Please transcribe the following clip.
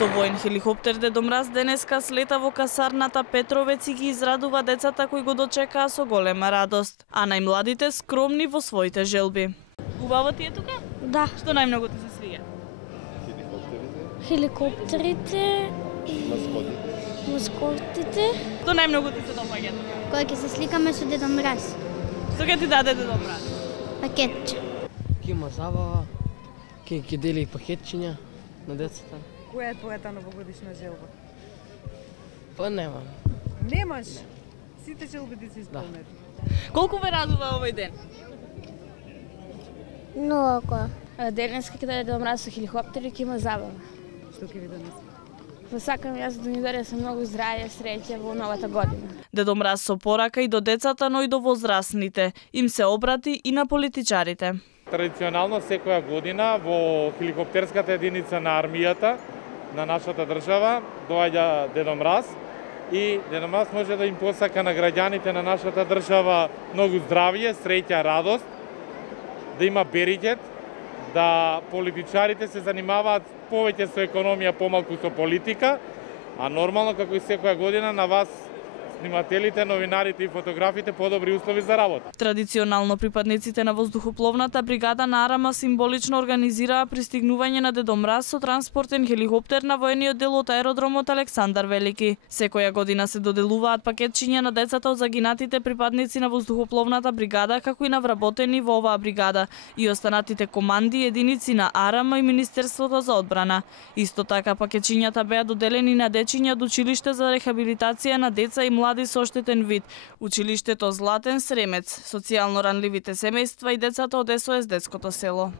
Со воен хеликоптер Дедо Мраз денеска слета во касарната Петровец и ги израдува децата кои го дочекаа со голема радост, а најмладите скромни во своите желби. Убаво ти е тука? Да. Што најмногу ти се свиѓа? Хеликоптерите и маскотите. Што најмногу ти се допаѓа тука? Кога ќе се сликаме со Дедо Мраз. Што ќе ти даде Дедо Мраз? Пакетче. Ке има забава, ке дели пакетчиња на децата. Која е твојата новогодишна желба? Па немам. Немаш? Сите желби ти се исполнети. Колку ве радува овој ден? Многу. Денеска ќе даде Дедо Мраз со хеликоптери, ќе има забава. Што ќе ви донесе? Сакам јас да ни даде со многу здравје, среќа во новата година. Дедо Мраз со порака и до децата, но и до возрастните. Им се обрати и на политичарите. Традиционално секоја година во хеликоптерската единица на армијата на нашата држава доаѓа Дедо Мраз и Дедо Мраз може да им посака на граѓаните на нашата држава многу здравје, среќа, радост, да има бериќет, да политичарите се занимаваат повеќе со економија, помалку со политика, а нормално како и секоја година на вас снимателите, новинарите и фотографите подобри услови за работа. Традиционално припадниците на воздухопловната бригада на Арама символично организираа пристигнување на Дедо Мраз со транспортен хеликоптер на воениот дел од аеродромот Александар Велики. Секоја година се доделуваат пакетчиња на децата од загинатите припадници на воздухопловната бригада, како и на вработени во оваа бригада и останатите команди и единици на Арама и Министерството за одбрана. Исто така пакетчињата беа доделени на дечиња од училиште за рехабилитација на деца и млади со оштетен вид, училиштето Златен Сремец, социјално ранливите семејства и децата од СОС детското село.